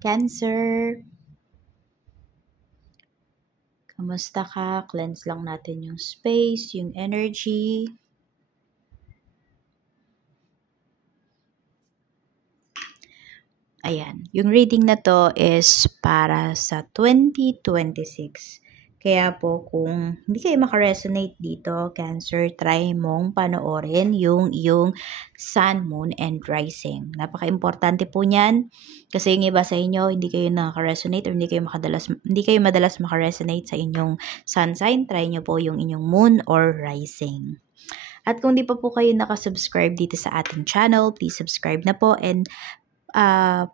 Cancer. Kamusta ka? Cleanse lang natin yung space, yung energy. Ayan. Yung reading na to is para sa 2026. Kaya po kung hindi kayo makaresonate dito, Cancer, try mong panoorin yung Sun, Moon, and Rising. Napaka-importante po niyan kasi yung iba sa inyo hindi kayo nakaka-resonate or hindi kayo madalas makaresonate sa inyong sun sign. Try nyo po yung inyong Moon or Rising. At kung di pa po kayo nakasubscribe dito sa ating channel, please subscribe na po and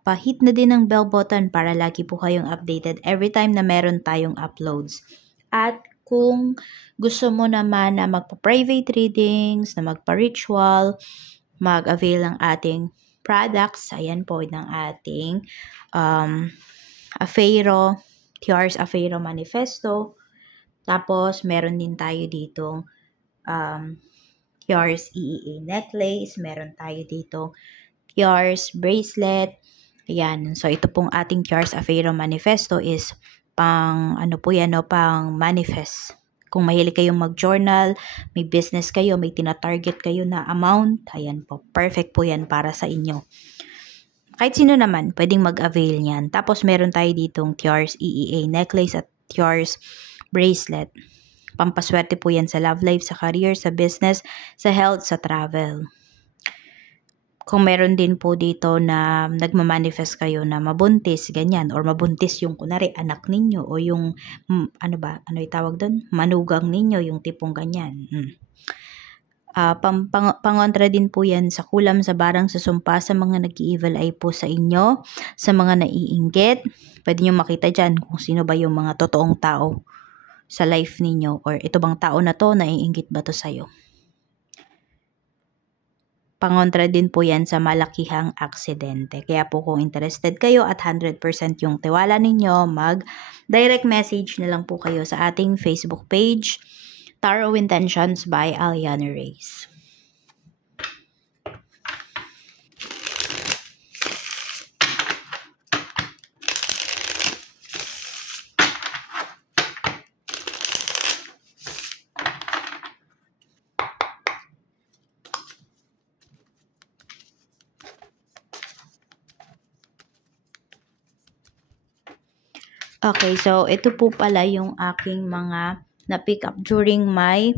pa-hit na din ng bell button para lagi po kayong updated every time na meron tayong uploads. At kung gusto mo naman na magpa-private readings, na magpa-ritual, mag-avail ng ating products, ayan po ng ating Afeiro, TR's Afeiro Manifesto. Tapos, meron din tayo dito TR's EEA necklace, meron tayo dito TR's bracelet. Ayan. So, ito pong ating TR's Afeiro Manifesto is pang manifest. Kung mahilig kayong mag-journal, may business kayo, may tina-target kayo na amount, ayan po. Perfect po yan para sa inyo. Kahit sino naman, pwedeng mag-avail niyan. Tapos, meron tayo ditong TR's EEA necklace at TR's bracelet. Pampaswerte po yan sa love life, sa career, sa business, sa health, sa travel. Kung meron din po dito na nagmamanifest kayo na mabuntis, ganyan, or mabuntis yung kunwari anak ninyo o yung, ano itawag doon? Manugang ninyo, yung tipong ganyan. Pangontra din po yan sa kulam, sa barang, sa sumpa, sa mga nag-evil eye po sa inyo, sa mga naiinggit. Pwede nyo makita dyan kung sino ba yung mga totoong tao sa life ninyo, or ito bang tao na to, naiinggit ba to sa'yo? Pangontra din po yan sa malakihang aksidente. Kaya po kung interested kayo at 100% yung tiwala ninyo, mag-direct message na lang po kayo sa ating Facebook page, Tarot Intentions by Aliana Reyes. Okay, so ito po pala yung aking mga na-pick up during my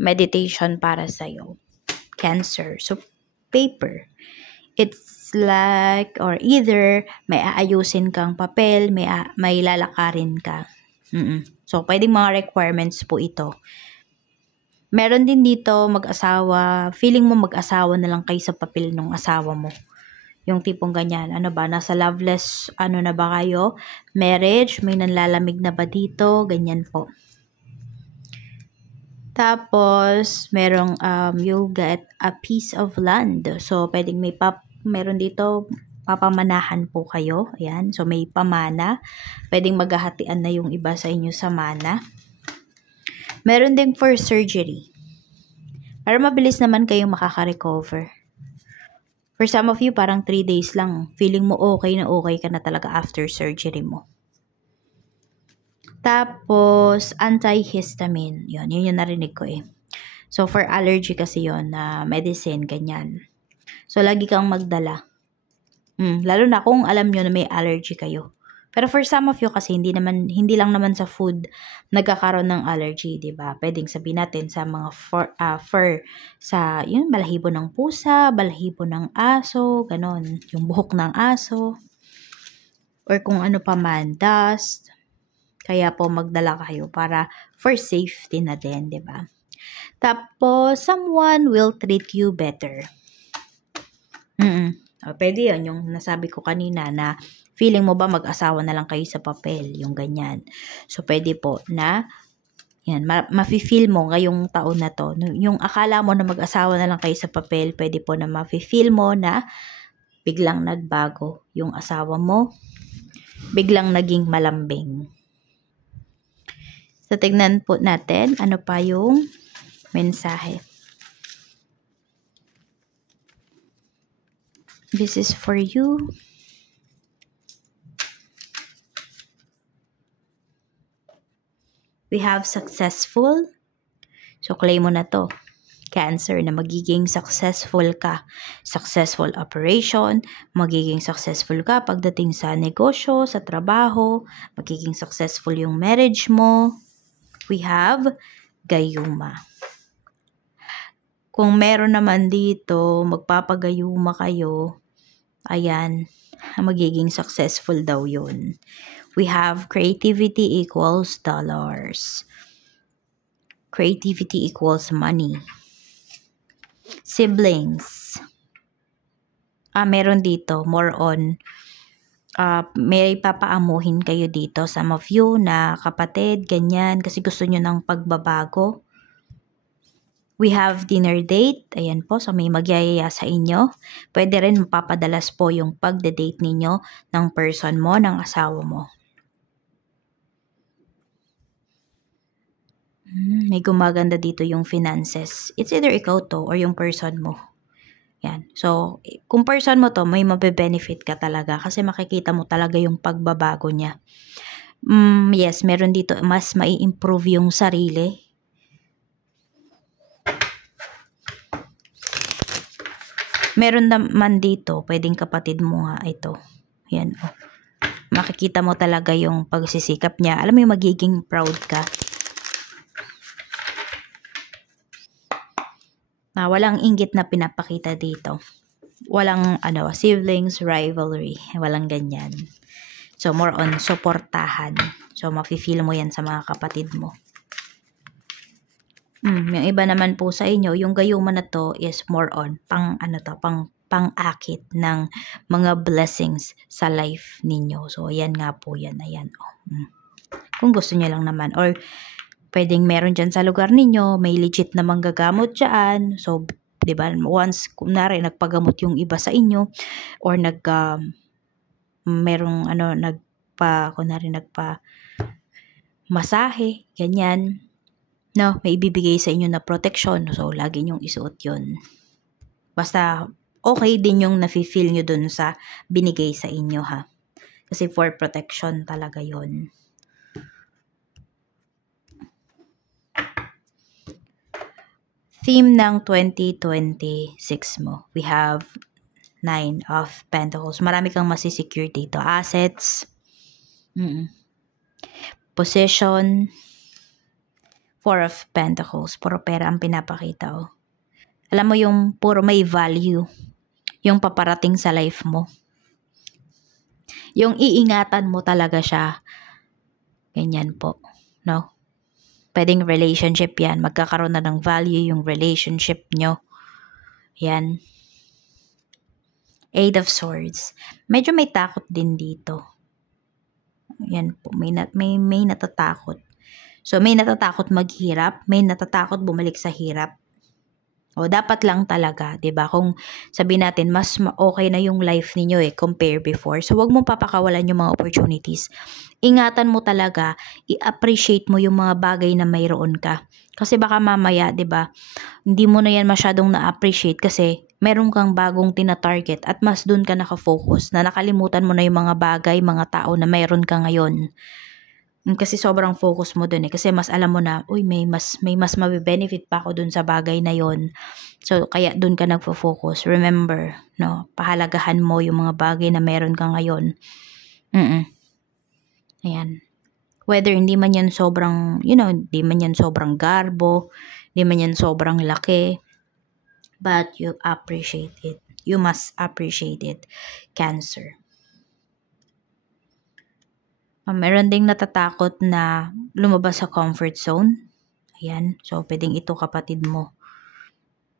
meditation para sa'yo, Cancer. So, paper. It's like, or either may aayusin kang papel, may lalakarin ka. So, pwedeng mga requirements po ito. Meron din dito mag-asawa, feeling mo mag-asawa na lang kayo sa papel ng asawa mo. Yung tipong ganyan, nasa loveless, na ba kayo? Marriage, may nanlalamig na ba dito? Ganyan po. Tapos, merong, you'll get a piece of land. So, pwedeng meron dito, papamanahan po kayo. Ayan, so may pamana. Pwedeng maghahatian na yung iba sa inyo sa mana. Meron din for surgery. Para mabilis naman kayong makaka-recover. For some of you, parang 3 days lang. Feeling mo okay ka na talaga after surgery mo. Tapos, antihistamine. Yun yung narinig ko eh. So, for allergy kasi yon na medicine, ganyan. So, lagi kang magdala. Lalo na kung alam nyo na may allergy kayo. Pero for some of you kasi hindi lang naman sa food nagkakaroon ng allergy, 'di ba? Pwedeng sabihin natin sa mga fur, sa yung balahibo ng pusa, balahibo ng aso, ganon, yung buhok ng aso, or kung ano pa man, dust. Kaya po magdala kayo para for safety na din, 'di ba? Tapos someone will treat you better. Pwede yun, yung nasabi ko kanina na feeling mo ba mag-asawa na lang kayo sa papel, yung ganyan. So, pwede po na, yan, mafe-feel mo ngayong taon na to. Yung akala mo na mag-asawa na lang kayo sa papel, pwede po na mafe-feel mo na biglang nagbago yung asawa mo, biglang naging malambing. So, tignan po natin, ano pa yung mensahe. This is for you. We have successful. So, claim mo na to. Cancer, na magiging successful ka. Successful operation, magiging successful ka pagdating sa negosyo, sa trabaho, magiging successful yung marriage mo. We have gayuma. Kung meron naman dito, magpapagayuma kayo, ayan, magiging successful daw yun. We have creativity equals dollars. Creativity equals money. Siblings. Meron dito, more on, may papaamuhin kayo dito. Some of you na kapatid, ganyan, kasi gusto nyo ng pagbabago. We have dinner date. Ayan po, so may magyayaya sa inyo. Pwede rin mapapadalas po yung pagde-date ninyo ng person mo, ng asawa mo. May gumaganda dito yung finances. It's either ikaw to or yung person mo. Yan. So, kung person mo to, may mabe-benefit ka talaga kasi makikita mo talaga yung pagbabago niya. Yes, meron dito mas mai-improve yung sarili. Meron naman dito, pwedeng kapatid mo nga ito. Yan. Oh. Makikita mo talaga yung pagsisikap niya. Alam mo yung magiging proud ka. Walang inggit na pinapakita dito. Walang siblings, rivalry. Walang ganyan. So, more on suportahan. So, mafe-feel mo yan sa mga kapatid mo. Yung iba naman po sa inyo, yung gayuma na to is more on pang-akit ng mga blessings sa life ninyo. So, ayan nga po yan. Ayan. Kung gusto niyo lang naman. Or, pwedeng meron dyan sa lugar ninyo, may legit na manggagamot dyan. So, diba, once, kunwari, nagpagamot yung iba sa inyo, or merong, masahe, ganyan. No, may ibibigay sa inyo na protection. So, lagi nyong isuot yun. Basta, okay din yung nafe-feel nyo dun sa binigay sa inyo, ha. Kasi for protection talaga yun. Theme ng 2026 mo. We have 9 of Pentacles. Marami kang masisecure dito. Assets. Possession. 4 of Pentacles. Puro pera ang pinapakita. Alam mo yung puro may value. Yung paparating sa life mo. Yung iingatan mo talaga siya. Ganyan po. No? Pwedeng relationship yan. Magkakaroon na ng value yung relationship nyo. Yan. 8 of Swords. Medyo may takot din dito. Yan po. May natatakot. So, may natatakot maghirap. May natatakot bumalik sa hirap. O, dapat lang talaga, 'di ba? Kung sabihin natin, mas okay na yung life ninyo compare before. So, wag mong papakawalan yung mga opportunities. Ingatan mo talaga, i-appreciate mo yung mga bagay na mayroon ka. Kasi baka mamaya, 'di ba? Hindi mo na yan masyadong na-appreciate kasi meron kang bagong tina-target at mas dun ka naka-focus na nakalimutan mo na yung mga bagay, mga tao na mayroon ka ngayon. Kasi sobrang focus mo dun kasi mas alam mo na, uy, may mas mabe-benefit pa ako dun sa bagay na yon. So, kaya dun ka nagfo-focus. Remember, no, pahalagahan mo yung mga bagay na meron ka ngayon. Ayan. Whether hindi man yan sobrang, hindi man yan sobrang garbo, hindi man yan sobrang laki, but you appreciate it. You must appreciate it. Cancer. Meron ding natatakot na lumabas sa comfort zone. Ayan. So, pwedeng ito kapatid mo.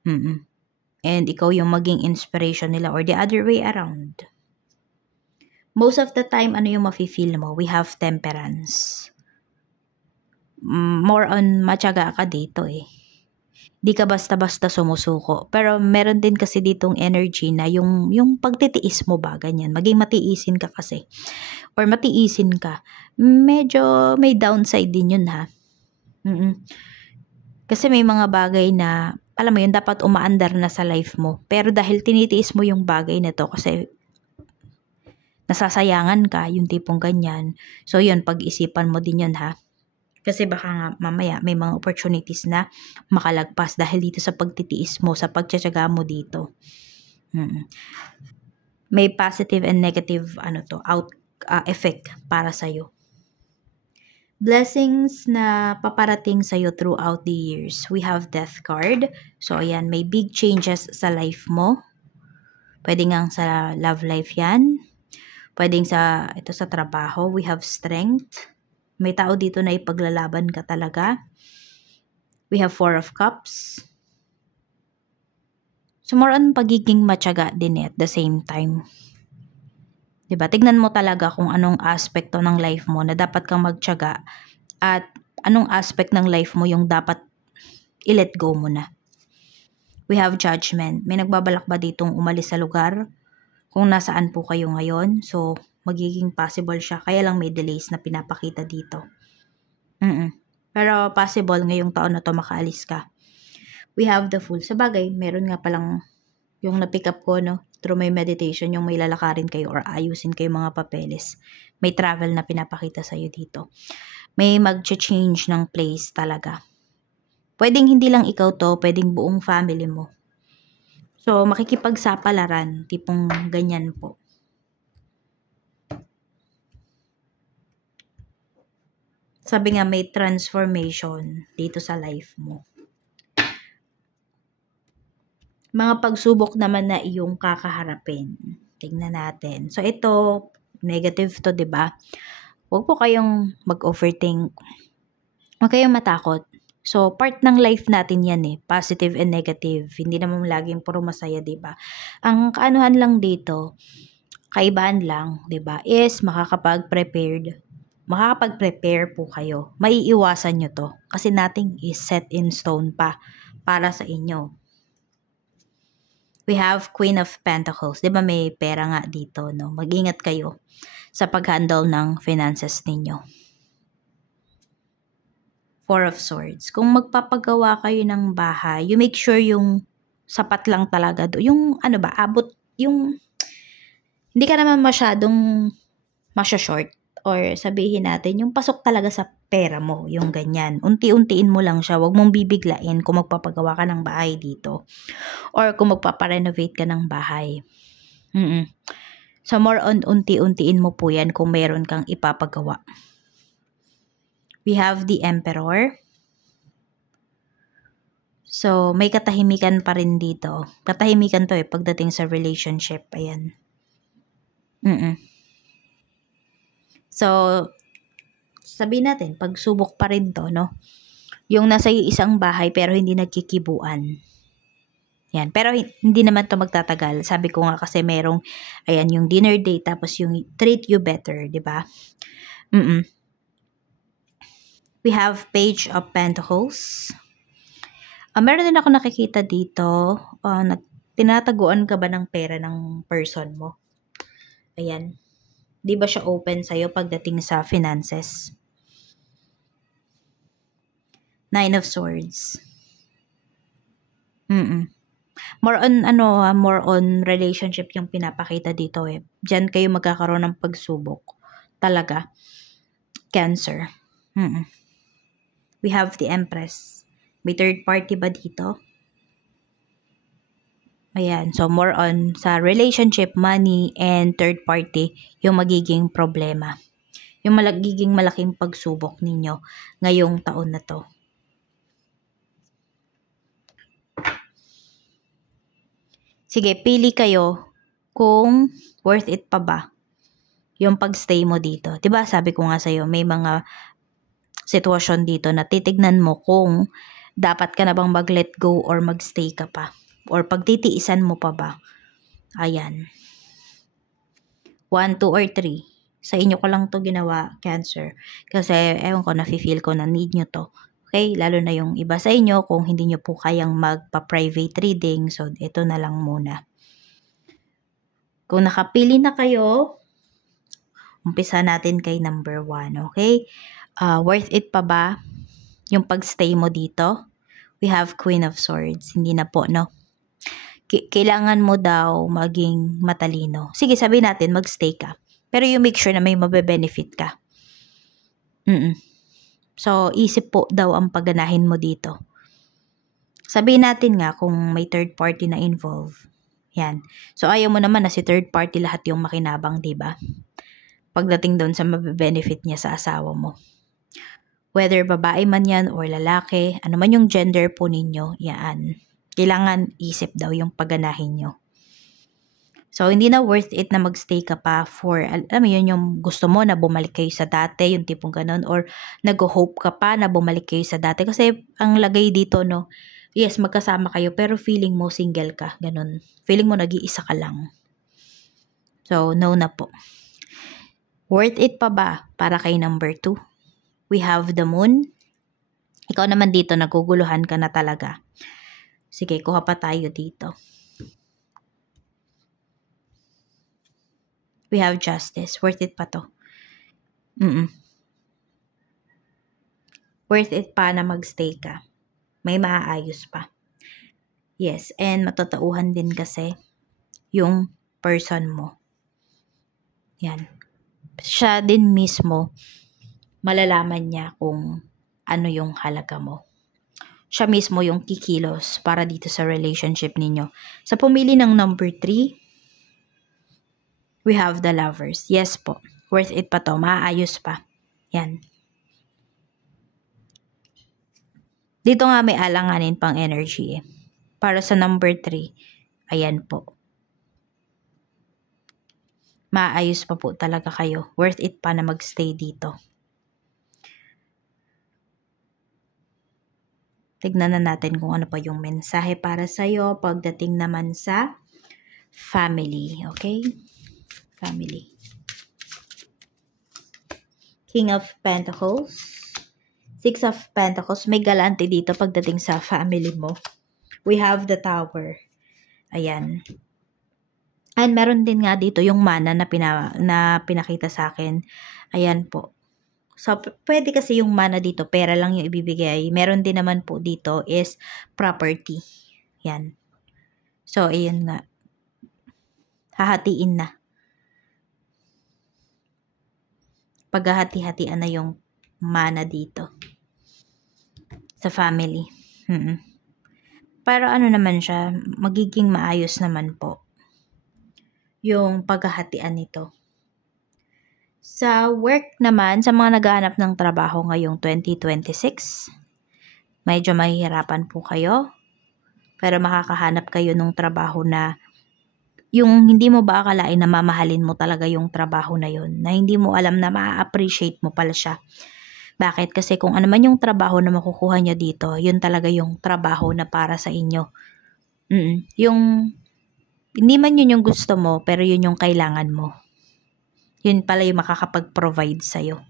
And ikaw yung maging inspiration nila or the other way around. Most of the time, ano yung mafe-feel mo? We have temperance. More on matyaga ka dito Di ka basta-basta sumusuko. Pero meron din kasi ditong energy na yung pagtitiis mo ba, ganyan. Maging matiisin ka kasi. Or matiisin ka. Medyo may downside din yun, ha. Kasi may mga bagay na, alam mo yun, dapat umaandar na sa life mo. Pero dahil tinitiis mo yung bagay na to kasi nasasayangan ka, yung tipong ganyan. So yun, pag-isipan mo din yun, ha. Kasi baka nga mamaya may mga opportunities na makalagpas dahil dito sa pagtitiis mo, sa pagtsatsaga mo dito. May positive and negative effect para sa'yo. Blessings na paparating sa'yo throughout the years. We have Death card. So, ayan, may big changes sa life mo. Pwede nga sa love life yan. Pwedeng sa trabaho. We have Strength. May tao dito na ipaglalaban ka talaga. We have Four of Cups. So, more on pagiging matyaga din at the same time. Diba? Tignan mo talaga kung anong aspekto ng life mo na dapat kang magtiyaga at anong aspect ng life mo yung dapat i-let go mo na. We have Judgment. May nagbabalak ba ditong umalis sa lugar? Kung nasaan po kayo ngayon. So, magiging possible siya. Kaya lang may delays na pinapakita dito. Pero possible ngayong taon na to makaalis ka. We have the Fool. Sa bagay, meron nga palang yung na-pick up ko, no? Through my meditation, yung may lalakarin kayo or ayusin kayo mga papeles. May travel na pinapakita sa'yo dito. May mag-change ng place talaga. Pwedeng hindi lang ikaw to, pwedeng buong family mo. So, makikipagsapalaran, tipong ganyan po. Sabi nga may transformation dito sa life mo. Mga pagsubok naman na iyong kakaharapin. Tingnan natin. So, ito, negative to, diba? Huwag po kayong mag-overthink. Huwag kayong matakot. So, part ng life natin yan positive and negative. Hindi naman laging puro masaya, diba? Ang kaanuhan lang dito, kaibahan lang, diba, is makakapag-prepare po kayo. Maiiwasan nyo to. Kasi nothing is set in stone pa para sa inyo. We have Queen of Pentacles. Diba may pera nga dito, no? Mag-ingat kayo sa pag-handle ng finances ninyo. Four of Swords. Kung magpapagawa kayo ng bahay, you make sure yung sapat lang talaga do. Yung abot, yung hindi ka naman masyadong masya-short or sabihin natin, yung pasok talaga sa pera mo, yung ganyan. Unti-untiin mo lang siya, wag mong bibiglain kung magpapagawa ka ng bahay dito or kung magpaparenovate ka ng bahay. So, more on unti-untiin mo po yan kung meron kang ipapagawa. We have the Emperor. So, may katahimikan pa rin dito. Katahimikan to pagdating sa relationship. Ayan. So, sabihin natin, pagsubok pa rin to, no? Yung nasa isang bahay pero hindi nagkikibuan. Yan. Pero hindi naman to magtatagal. Sabi ko nga kasi merong, ayan, yung dinner date tapos yung treat you better, di ba? We have Page of Pentacles. Meron din ako nakikita dito, tinataguan ka ba ng pera ng person mo? Ayan. Di ba siya open sa'yo pagdating sa finances? Nine of Swords. More on relationship yung pinapakita dito Diyan kayo magkakaroon ng pagsubok. Talaga. Cancer. We have the Empress. May third party ba dito? Ayan. So, more on sa relationship, money, and third party yung magiging problema. Yung magiging malaking pagsubok ninyo ngayong taon na to. Sige, pili kayo kung worth it pa ba yung pagstay mo dito. Diba sabi ko nga sa'yo, may mga sitwasyon dito na titignan mo kung dapat ka na bang mag-let go or magstay ka pa. Or pagtitiisan mo pa ba? Ayan. 1, 2, or 3. Sa inyo ko lang to ginawa, Cancer. Kasi, ewan ko, nafe-feel ko na need nyo to. Okay? Lalo na yung iba sa inyo, kung hindi nyo po kayang magpa-private reading, so, ito na lang muna. Kung nakapili na kayo, umpisa natin kay number 1, okay? Worth it pa ba yung pagstay mo dito? We have Queen of Swords. Hindi na po, no? Kailangan mo daw maging matalino. Sige, sabihin natin, magstay ka. Pero you make sure na may mabe-benefit ka. So, isip po daw ang pagganahin mo dito. Sabihin natin nga kung may third party na involved. Yan. So, ayaw mo naman na si third party lahat yung makinabang, diba? Pagdating doon sa mabe-benefit niya sa asawa mo. Whether babae man yan or lalaki, ano man yung gender po ninyo, yan. Kailangan isip daw yung pagganahin nyo. So, hindi na worth it na magstay ka pa for, alam mo yun, yung gusto mo na bumalik kayo sa dati, yung tipong ganun, or nag-hope ka pa na bumalik kayo sa dati. Kasi, ang lagay dito, no, yes, magkasama kayo, pero feeling mo single ka, ganun. Feeling mo nag-iisa ka lang. So, no na po. Worth it pa ba para kay number 2? We have the moon. Ikaw naman dito, naguguluhan ka na talaga. Sige, kuha pa tayo dito. We have justice. Worth it pa to. Worth it pa na magstay ka. May maaayos pa. Yes, and matotauhan din kasi yung person mo. Yan. Siya din mismo, malalaman niya kung ano yung halaga mo. Siya mismo yung kikilos para dito sa relationship ninyo. Sa pumili ng number 3, we have the lovers. Yes po. Worth it pa to. Maayos pa. Yan. Dito nga may alanganin pang energy eh. Para sa number 3, ayan po. Maayos pa po talaga kayo. Worth it pa na magstay dito. Tignan na natin kung ano pa yung mensahe para sa'yo pagdating naman sa family. Okay? Family. King of Pentacles. 6 of Pentacles. May galante dito pagdating sa family mo. We have the Tower. Ayan. And meron din nga dito yung mana na pinakita sa akin. Ayan po. So, pwede kasi yung mana dito, pera lang yung ibibigay. Meron din naman po dito is property. Yan. So, ayan nga. Hahatiin na. Paghahati-hatian na yung mana dito. Sa family. Pero ano naman siya, magiging maayos naman po. Yung paghahatian nito. Sa work naman, sa mga naghahanap ng trabaho ngayong 2026, medyo mahihirapan po kayo. Pero makakahanap kayo ng trabaho na yung hindi mo ba akalain na mamahalin mo talaga yung trabaho na yun. Na hindi mo alam na ma-appreciate mo pala siya. Bakit? Kasi kung ano man yung trabaho na makukuha nyo dito, yun talaga yung trabaho na para sa inyo. Yung, hindi man yun yung gusto mo, pero yun yung kailangan mo. Yun pala yung makakapag-provide sa'yo.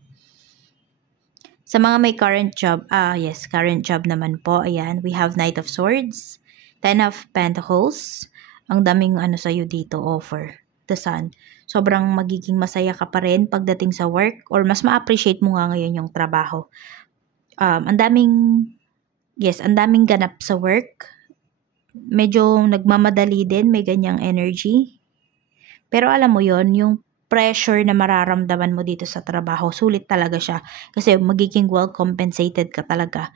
Sa mga may current job, yes, current job naman po, ayan, we have Knight of Swords, 10 of Pentacles, ang daming sa'yo dito, offer, the Sun. Sobrang magiging masaya ka pa rin pagdating sa work, or mas ma-appreciate mo nga ngayon yung trabaho. Ang daming ganap sa work, medyo nagmamadali din, may ganyang energy. Pero alam mo yon, yung pressure na mararamdaman mo dito sa trabaho, sulit talaga siya. Kasi magiging well compensated ka talaga.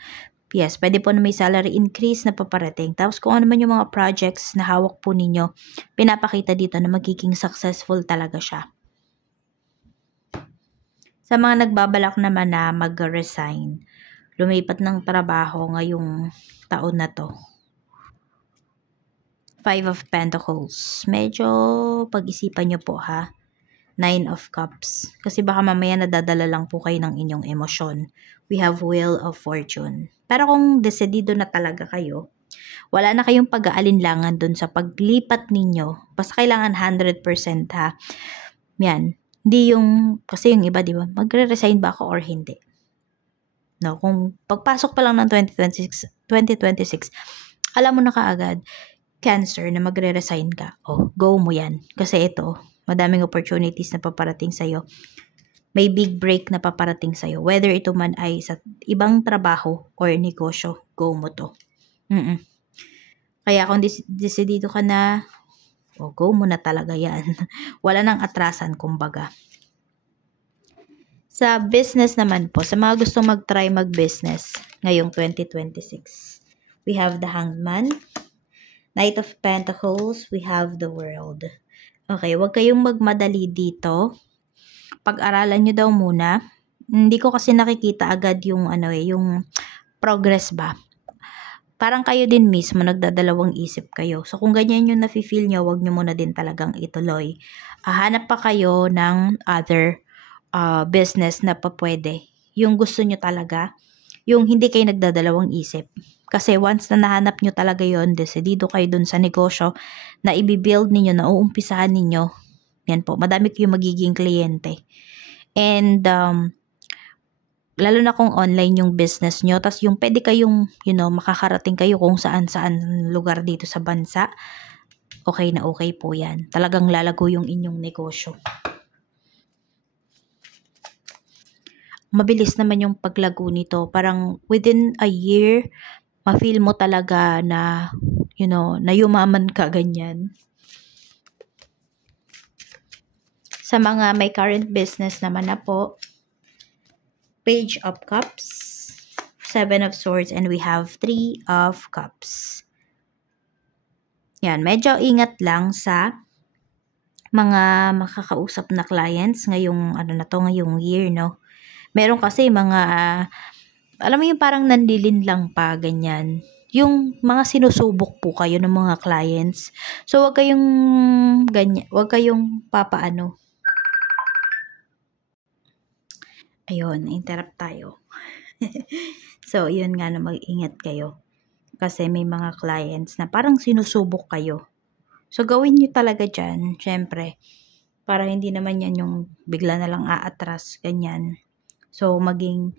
Yes, pwede po na may salary increase na paparating. Tapos kung ano man yung mga projects na hawak po ninyo, pinapakita dito na magiging successful talaga siya. Sa mga nagbabalak naman na mag-resign, lumipat ng trabaho ngayong taon na to. 5 of Pentacles. Medyo pag-isipan nyo po ha. 9 of Cups. Kasi baka mamaya nadadala lang po kayo ng inyong emosyon. We have Wheel of Fortune. Pero kung desidido na talaga kayo, wala na kayong pag-aalinlangan dun sa paglipat ninyo. Basta kailangan 100% ha. Yan. Hindi yung, kasi yung iba, di ba? Magre-resign ba ako or hindi? No, kung pagpasok pa lang ng 2026, alam mo na kaagad, Cancer, na magre-resign ka. Go mo yan. Kasi ito, madaming opportunities na paparating sa'yo. May big break na paparating sa'yo. Whether ito man ay sa ibang trabaho or negosyo, go mo to. Kaya kung desidido ka na, go mo na talaga yan. Wala nang atrasan, kumbaga. Sa business naman po, sa mga gustong mag-try mag-business ngayong 2026, we have the Hangman, Knight of Pentacles, we have the World. Okay, huwag kayong magmadali dito. Pag-aralan nyo daw muna. Hindi ko kasi nakikita agad yung yung progress ba. Parang kayo din mismo, nagdadalawang isip kayo. So, kung ganyan yung nafe-feel nyo, huwag nyo muna din talagang ituloy. Hanap pa kayo ng other business na pa pwede. Yung gusto nyo talaga, yung hindi kayo nagdadalawang isip. Kasi once na nahanap nyo talaga yon, desidido kayo dun sa negosyo na i-build ninyo, na uumpisahan ninyo, yan po, madami kayong magiging kliyente. And, lalo na kung online yung business nyo, tas yung pwede kayong, makakarating kayo kung saan-saan lugar dito sa bansa, okay na okay po yan. Talagang lalago yung inyong negosyo. Mabilis naman yung paglago nito. Parang within a year, ma-feel mo talaga na, na yumaman ka ganyan. Sa mga may current business naman na po, Page of Cups, Seven of Swords, and we have Three of Cups. Yan, medyo ingat lang sa mga makakausap na clients ngayong ngayong year, no? Meron kasi mga alam mo yung parang nandilin lang pa ganyan. Yung mga sinusubok po kayo ng mga clients. So wag kayong ganyan, wag kayong papaano. Ayun, interrupt tayo. So, yun nga na mag-ingat kayo. Kasi may mga clients na parang sinusubok kayo. So, gawin nyo talaga dyan, syempre. Para hindi naman yan yung bigla na lang aatras, ganyan. So, maging,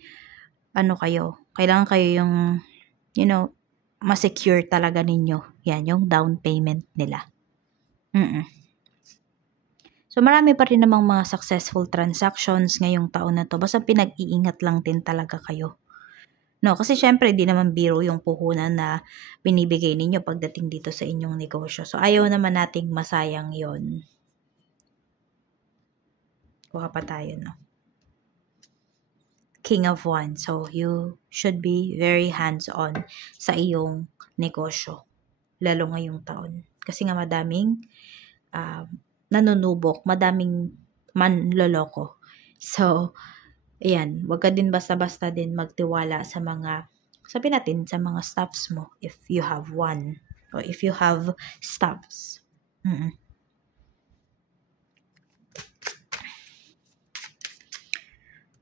kayo. Kailangan kayo yung, ma-secure talaga ninyo. Yan, yung down payment nila. So, marami pa rin namang mga successful transactions ngayong taon na to. Basta pinag-iingat lang din talaga kayo. No, kasi syempre, di naman biro yung puhunan na binibigay ninyo pagdating dito sa inyong negosyo. So, ayaw naman nating masayang yon. Kuha pa tayo, no? King of Wands. So, you should be very hands-on sa iyong negosyo. Lalo ngayong taon. Kasi nga madaming nanunubok, madaming manloloko. So, ayan, wag ka din basta-basta din magtiwala sa mga, sabihin natin, sa mga staffs mo if you have one or if you have staffs.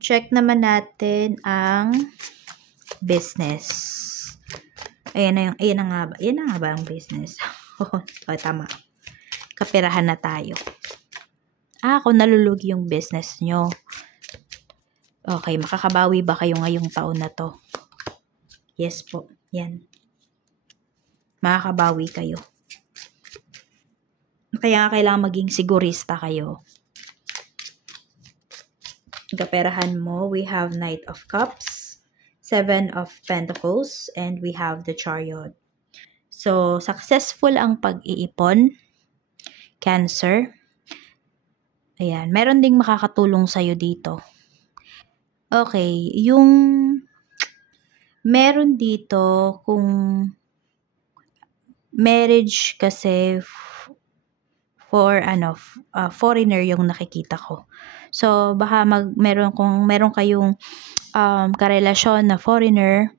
Check naman natin ang business. Ayan na nga ba ang business? Tama. Kaperahan na tayo. Kung nalulugi yung business nyo. Okay, makakabawi ba kayo ngayong taon na to? Yes po, yan. Makakabawi kayo. Kaya nga kailangan maging sigurista kayo. Kaperahan mo, we have Knight of Cups, Seven of Pentacles, and we have the Chariot. So, successful ang pag-iipon. Cancer. Ayan. Meron ding makakatulong sa'yo dito. Okay. Yung meron dito kung marriage kasi for foreigner yung nakikita ko. So, baka meron kayong karelasyon na foreigner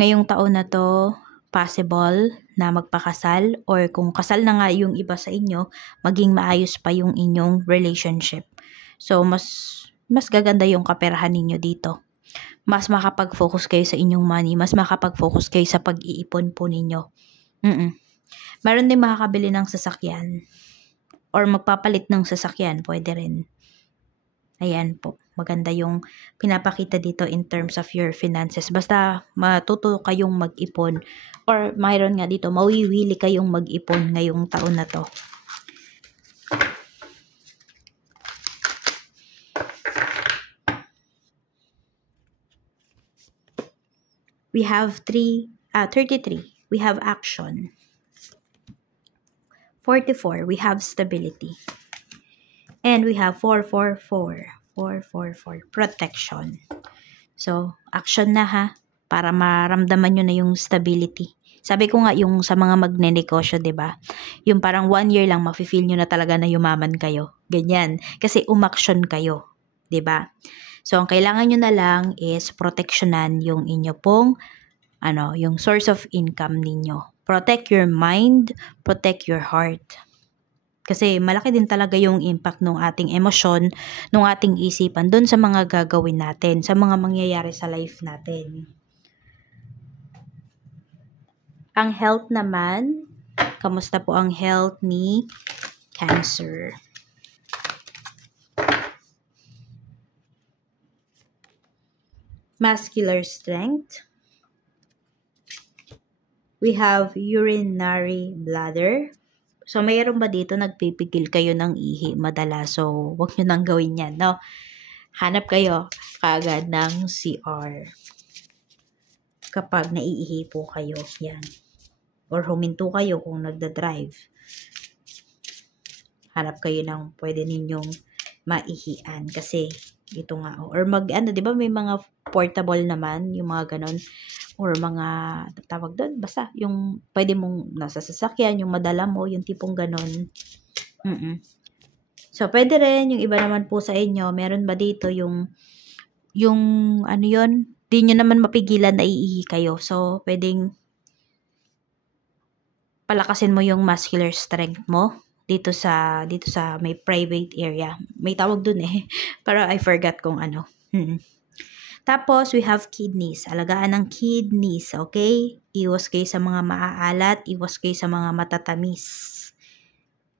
ngayong taon na to, possible na magpakasal, or kung kasal na nga yung iba sa inyo, maging maayos pa yung inyong relationship. So, mas gaganda yung kaperahan ninyo dito. Mas makapag-focus kayo sa inyong money, mas makapag-focus kayo sa pag-iipon po ninyo. Meron din makakabili ng sasakyan or magpapalit ng sasakyan, pwede rin. Ayan po. Maganda yung pinapakita dito in terms of your finances. Basta matuto kayong mag-ipon. Or mayroon nga dito, mawiwili kayong mag-ipon ngayong taon na to. We have 33. We have action. 44. We have stability. And we have 444. 444. Protection. So, action na ha, para maramdaman nyo na yung stability. Sabi ko nga, yung sa mga magnenegosyo, 'di ba? Yung parang 1 year lang, mafe-feel nyo na talaga na yumaman kayo. Ganyan. Kasi umaksyon kayo. 'Di ba? So, ang kailangan nyo na lang is proteksyonan yung inyo pong, yung source of income ninyo. Protect your mind, protect your heart. Kasi malaki din talaga yung impact ng ating emosyon, ng ating isipan doon sa mga gagawin natin, sa mga mangyayari sa life natin. Ang health naman, kamusta po ang health ni Cancer? Muscular strength. We have urinary bladder. So, mayroon ba dito nagpipigil kayo ng ihi madalas? So, huwag nyo nang gawin yan, no? Hanap kayo kaagad ng CR. Kapag naiihi po kayo, yan. Or huminto kayo kung nagda-drive. Hanap kayo ng pwede ninyong maihian. Kasi, ito nga. Or di ba may mga portable naman, yung mga ganon. Or mga, tawag doon, basta, yung pwede mong nasa sasakyan, yung madala mo, yung tipong ganon. So, pwede rin, yung iba naman po sa inyo, meron ba dito yung ano yun, di nyo naman mapigilan na iihi kayo. So, pwedeng palakasin mo yung muscular strength mo dito sa may private area. May tawag dun eh. Pero I forgot kung ano. Tapos, we have kidneys. Alagaan ng kidneys, okay? Iwas kayo sa mga maaalat, iwas kayo sa mga matatamis.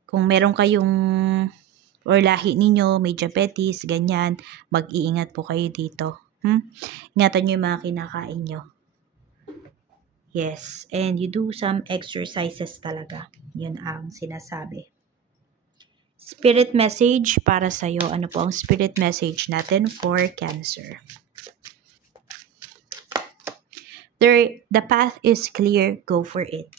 Kung meron kayong, or lahi ninyo, may diabetes, ganyan, mag-iingat po kayo dito. Ingatan nyo yung mga kinakain nyo. Yes, and you do some exercises talaga. Yun ang sinasabi. Spirit message para sa'yo. Ano po ang spirit message natin for Cancer? The path is clear, go for it.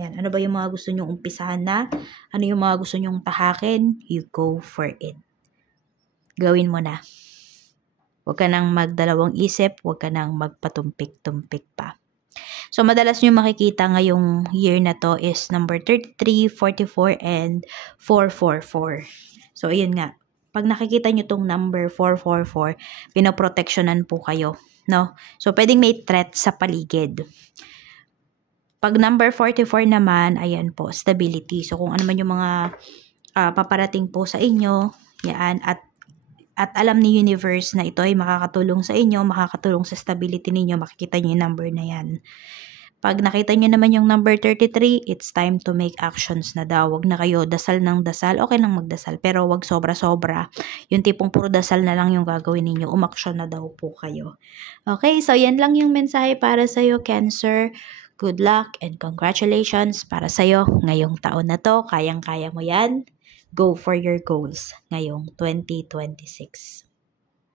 Yan, ano ba yung mga gusto nyong umpisahan na? Ano yung mga gusto nyong tahakin? You go for it. Gawin mo na. Huwag ka nang magdalawang isip, huwag ka nang magpatumpik-tumpik pa. So, madalas nyo makikita ngayong year na to is number 33, 44, and 444. So, ayun nga. Pag nakikita nyo tong number 444, pinoproteksyonan po kayo. No? So, pwedeng may threat sa paligid. Pag number 44 naman, ayan po, stability. So, kung ano man yung mga paparating po sa inyo, yan, at alam ni universe na ito ay makakatulong sa inyo, makakatulong sa stability ninyo, makikita nyo yung number na yan. Pag nakita nyo naman yung number 33, it's time to make actions na daw. Wag na kayo dasal ng dasal. Okay lang magdasal, pero wag sobra-sobra. Yung tipong puro dasal na lang yung gagawin ninyo. Umaksyon na daw po kayo. Okay, so yan lang yung mensahe para sa'yo, Cancer. Good luck and congratulations para sa'yo ngayong taon na to. Kayang-kaya mo yan. Go for your goals ngayong 2026.